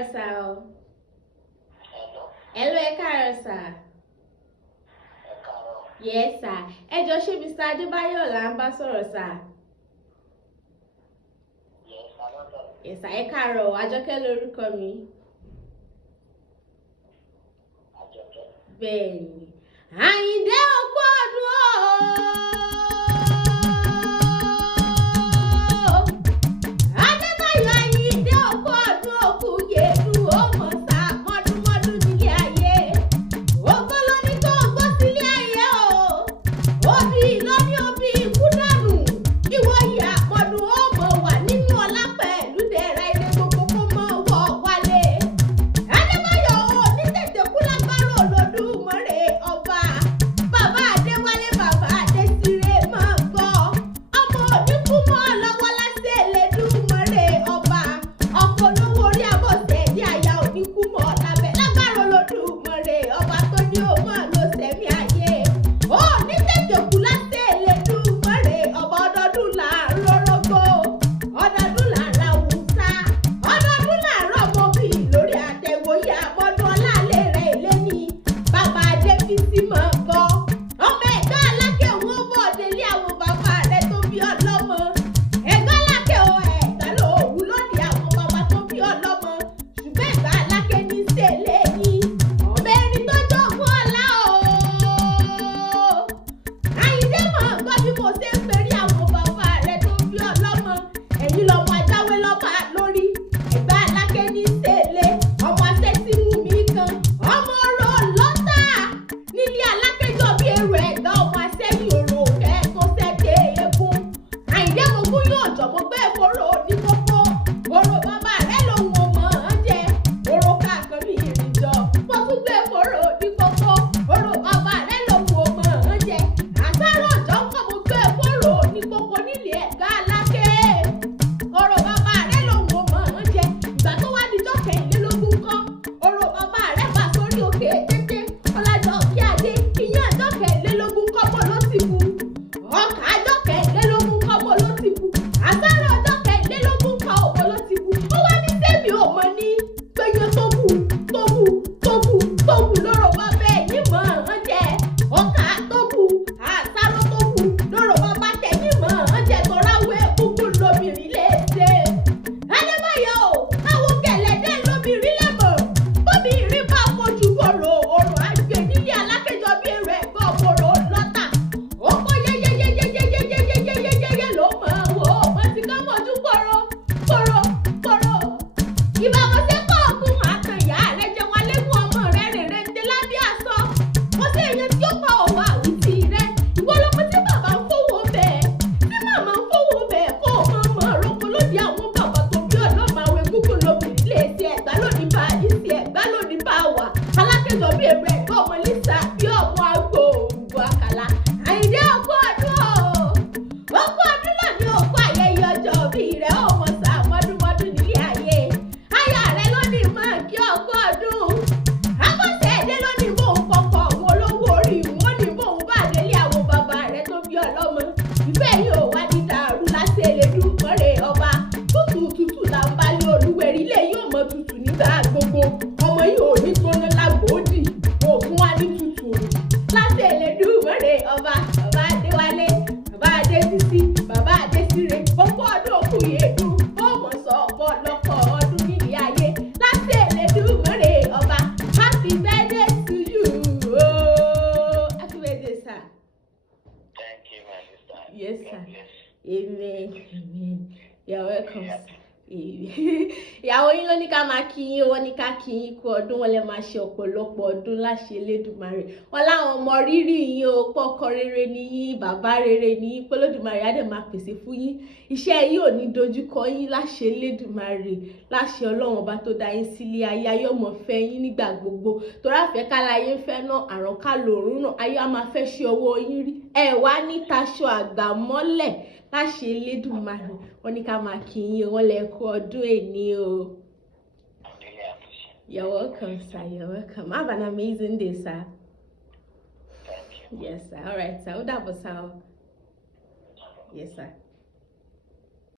káàárọ̀ sà o. Hello. Hello, ẹ káàárọ̀ sà. Ẹ káàárọ̀. Yes sà. Ẹ jọ̀ọ́ ṣé Mr. Adébáyọ̀ là ń bá sọ̀rọ̀ sà? Yes, alọ́dọ̀. Yes sà, ẹ káàárọ̀. Àjọkẹ́ lórúkọ mi. Àjọkẹ́. Bẹ́ẹ̀ni. Àyìndé òkú ọdún o. Adébáyọ̀ Àyìndé òkú ọdún òkú yèédú ó mọ̀ sá mọ́dúnmọ́dún nílé ayé. Ògbó ló ní tó gbó sílé ayé o. Òbí ló ní òbí ikú dànù. Ìwọ ìyá àpọ̀dún ó mọ̀ wà nínú ọlá pẹ̀lú dẹ̀ra ilé gbogbo kó mọ̀ wọ̀ wálé. Adébáyọ̀ ò ní tètè kú lágbára Olódùmarè ọba. Bàbá Adéwálé bàbá Adésíré máa gbọ́. Ọmọ òní kú mọ́ lọ́wọ́ láṣẹ Elédùmarè ọba. Ọkọ̀ olówó orí abọ́sẹ̀ ní àyà òní kú mọ́ lábẹ́ lágbára Olódùmarè ọba tó ní ó máa lo sẹ́mi ayé. Ó ní tètè kú láṣẹ Elédùmarè ọba ọdọọdún là ń rọ́rọ́gbó. Ọdọọdún là ń ra wùsá. Ọdọọdún là ń rọ́mọ bí lórí àtẹ̀wòye àmọ́dún ọlálẹ́ rẹ̀ lẹ́ni. Bàbá Adébísí máa gbọ́. Ọmọ ẹ̀gbá alákẹ́ òun ó bọ̀ délé àwọn bàbá rẹ̀ tó bí ọlọ́mọ. Ẹ̀gbá alákẹ́ o ẹ̀gbá ló òwú lónìí àwọn bàbá tó bí ọlọ́mọ. Ṣùgbọ́n ẹ̀gbá alákẹ́ ní sẹ́lẹ̀ ní. Ọmọ ẹni tó jogún ọlá o. Àyìndé máa gbọ́ bí mo ṣe ń perí àwọn bàbá rẹ̀ tó bí ọlọ́mọ. Ẹ̀yin lọ́mọ ajáwé lọ́ba lórí. Ẹ̀gbá alákẹ́ ní sẹ́lẹ̀. Ọmọ asẹ́sínú mi kan. Ọmọ oró lọ́tà. Nílé alákẹ́jọ́ bí èrò ẹ̀gbá ọmọ asẹ́yìn òrò kẹ́ẹ̀tọ́ sẹ́dẹ̀ eégún. Àyìndé mogún yóò jọ̀mọ́ gbé ìfòrò ní kókó. Òrò bàbá rẹ̀ lòun ò mọ̀ ọ́n jẹ. Òrò káàkan bí ìrìnjọ. Mo tún gbé ìfòrò ní kókó. Òrò bàbá rẹ̀ lòun ò mọ̀ ọ́n jẹ. Àsáró ọjọ́ kọ́ mo gbé ìfòrò ní kókó nílé ẹ̀gbá alákẹ́. Òrò bàbá rẹ̀ lòun ò mọ̀ ọ́n jẹ. Ìgbà tó wá dijọ́ kẹrìnlélógún kọ́. Òrò bàbá rẹ̀ bá sórí òkè tètè. Ọlájọ́ kí adé. Ìyẹn ọjọ́ kẹrìnlélógún kọ́ bọ́ ló ti bu. Ọkà ọjọ́ kẹrìnlélógún kọ́ bọ́ ló ti bu. Àsáró ọjọ́ kẹrìnlélógún kọ́ òbó ló ti bu. Ó wá ní sẹ́mi ò mọ̀ ní péye tó bù lóró bàbá ẹ̀yìn mọ̀ ọ́n jẹ. Ọkà tó bù àsáró tó bù lóró bàbá tẹ̀yìn mọ̀ ọ́n jẹ tó ráwé kúkú lóbìnrin lè ṣe. Adébáyọ̀ o, àwọn gẹ̀lẹ́dẹ́ lóbìnrin lè mọ̀. Bóbìnrin bá fojú bọ̀rọ̀ òrò àgbè nílé alákẹ́jọ́ bí èrò ẹ̀gbọ́n òbòrò lọ́tà. Ó kọ́ yẹ́yẹ́yẹ́yẹ́yẹ́yẹ́yẹ́yẹ́yẹ́ ló mọ̀ wò ó. Wọ́n ti ká mọ́jú kóró. Ìbá wọn ṣe kọ́ ọ̀gùn àtàn ìyá rẹ̀ jẹ́ wọn lẹ́gùn ọmọ rẹ̀ rèrè dé lábẹ́ aṣọ. Kò sí èèyàn tí ó pa òwò àwùjì rẹ̀. Ìwọ lọmọ tí bàbá ń fowó bẹ́ẹ̀. Tí màmá ń fowó bẹ́ẹ̀ kó o mọ̀ mọ̀ roko lóde àwọn bàbá tó bí ọlọ́mọ àwọn egúngún lóbìnrin lè ṣe ẹ̀gbá lónìí bá yìí ṣe ẹ̀gbá lónìí bá wà. Alákẹ́jọ́ bí èrò ẹ̀gbọ́n ọmọ Lísà bí ọmọ àgbo òògùn àkàlà. Àyìndé òkú ọdún o. Òkú ọdún náà ní òkú ayẹyẹ ọjọ́ bí rẹ̀ ó mọ̀ sá mọ́dúnmọ́dún nílé ayé. Aya rẹ̀ lónìí máa kí ọkọ ọdún. Abọ́sẹ̀dé lónìí mò ń kọkọ àwọn olówó orí wọn ní mò ń bà délé àwọn bàbá rẹ̀ tó bí ọlọ́mọ. Ìfẹ́ yìí ò wá ní dàrú láti Elédùmarè ọba. Tútù là ń balẹ̀ olúwẹ̀rí ilé yóò mọ tutù nígbà gbogbo. Ọmọ yìí ò ní gbóná lágbòódì. Òògùn wa ní tutù láti Elédùmarè ọba. Bàbá Adéwálé, bàbá Adébísí, bàbá Adésíré. Òkú ọdún òkú yèédú. Ó mọ̀ sọ ọ̀pọ̀lọpọ̀ ọdún nílé ayé. Láti Elédùmarè ọba. Happy birthday to you. Oh, happy birthday, sir. Thank you, my sister. Yes, God sir. bless. Amen. You're welcome, sir. Ìyàwó yín ló ní ká máa kí yín, wọ́n ní ká kí yín kú ọdún, wọ́n lè máa ṣe ọ̀pọ̀lọpọ̀ ọdún láṣẹ Elédùmarè. Wọ́n láwọn ọmọ rírì yín o, pọ́kọ rere ni yín, bàbá rere ni yín, pé Olódùmarè á dẹ̀ máa pèsè fún yín. Iṣẹ́ yín ò ní dojúkọ yín láṣẹ Elédùmarè, láṣẹ Ọlọ́run ọba tó dá yín sílé ayé, ayé ọmọ fẹ́ yín nígbà gbogbo. Torí àfẹ́ káláyé ń fẹ́ náà, àrùn ká lòórùn náà, ayé á máa fẹ́ ṣe ọwọ́ yín rí. Ẹ wá ní taṣọ àgbà mọ́lẹ̀ láṣẹ Elédùmarè. Wọ́n ní ká máa kí yín, wọ́n lè kú ọdún èní o. I really appreciate it. You're welcome, sir. You're welcome. Have an amazing day, sir. Thank you. Yes, sir. All right, sir. Ó dàbọ̀, sir. Yes, sir.